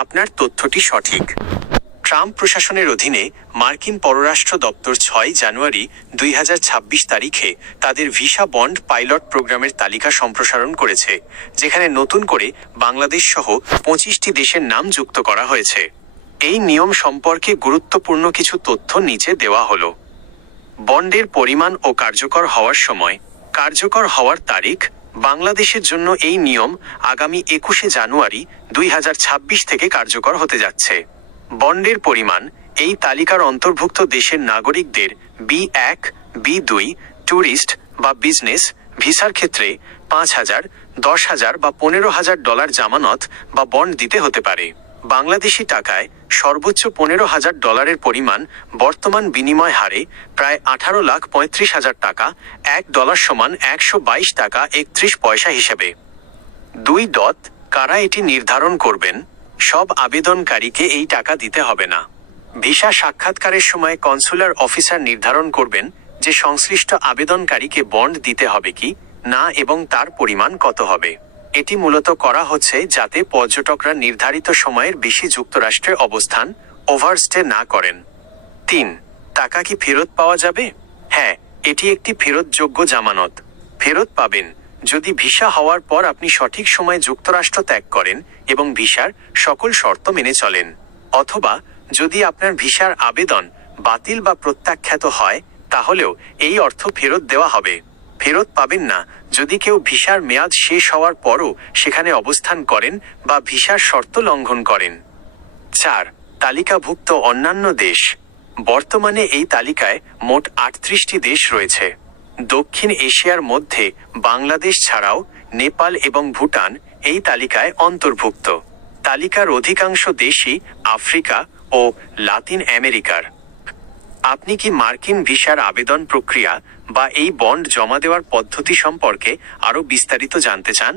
আপনার তথ্যটি সঠিক। ট্রাম্প প্রশাসনের অধীনে মার্কিন পররাষ্ট্র দপ্তর 6 জানুয়ারি 2026 তারিখে তাদের ভিসা বন্ড পাইলট প্রোগ্রামের তালিকা সম্প্রসারণ করেছে, যেখানে নতুন করে বাংলাদেশ সহ 25টি দেশের নাম যুক্ত করা হয়েছে। এই নিয়ম সম্পর্কে গুরুত্বপূর্ণ কিছু তথ্য নিচে দেওয়া হলো। বন্ডের পরিমাণ ও কার্যকর হওয়ার সময়। কার্যকর হওয়ার তারিখ। বাংলাদেশের জন্য এই নিয়ম আগামী 21 জানুয়ারি 2026 থেকে কার্যকর হতে যাচ্ছে। বন্ডের পরিমাণ। এই তালিকার অন্তর্ভুক্ত দেশের নাগরিকদের B1, B2, ট্যুরিস্ট বা বিজনেস ভিসার ক্ষেত্রে 5,000, 10,000 বা $15,000 জামানত বা বন্ড দিতে হতে পারে। বাংলাদেশি টাকায় সর্বোচ্চ $15,000 পরিমাণ বর্তমান বিনিময় হারে প্রায় 18,35,000 টাকা, $1 সমান 122 টাকা 31 পয়সা হিসেবে। 2. কারা এটি নির্ধারণ করবেন? সব আবেদনকারীকে এই টাকা দিতে হবে না। ভিসা সাক্ষাৎকারের সময় কনসুলার অফিসার নির্ধারণ করবেন যে সংশ্লিষ্ট আবেদনকারীকে বন্ড দিতে হবে কি না এবং তার পরিমাণ কত হবে। এটি মূলত করা হচ্ছে যাতে পর্যটকরা নির্ধারিত সময়ের বেশি যুক্তরাষ্ট্রে অবস্থান ওভারস্টে না করেন। 3. টাকা কি ফেরত পাওয়া যাবে? হ্যাঁ, এটি একটি ফেরতযোগ্য জামানত। ফেরত পাবেন যদি ভিসা হওয়ার পর আপনি সঠিক সময়ে যুক্তরাষ্ট্র ত্যাগ করেন এবং ভিসার সকল শর্ত মেনে চলেন, অথবা যদি আপনার ভিসার আবেদন বাতিল বা প্রত্যাখ্যাত হয়, তাহলেও এই অর্থ ফেরত দেওয়া হবে। ফেরত পাবেন না যদি কেউ ভিসার মেয়াদ শেষ হওয়ার পরও সেখানে অবস্থান করেন বা ভিসার শর্ত লঙ্ঘন করেন। 4. তালিকাভুক্ত অন্যান্য দেশ। বর্তমানে এই তালিকায় মোট 38টি দেশ রয়েছে। দক্ষিণ এশিয়ার মধ্যে বাংলাদেশ ছাড়াও নেপাল এবং ভুটান এই তালিকায় অন্তর্ভুক্ত। তালিকার অধিকাংশ দেশই আফ্রিকা ও লাতিন আমেরিকার। আপনি কি মার্কিন ভিসার আবেদন প্রক্রিয়া বা এই বন্ড জমা দেওয়ার পদ্ধতি সম্পর্কে আরও বিস্তারিত জানতে চান?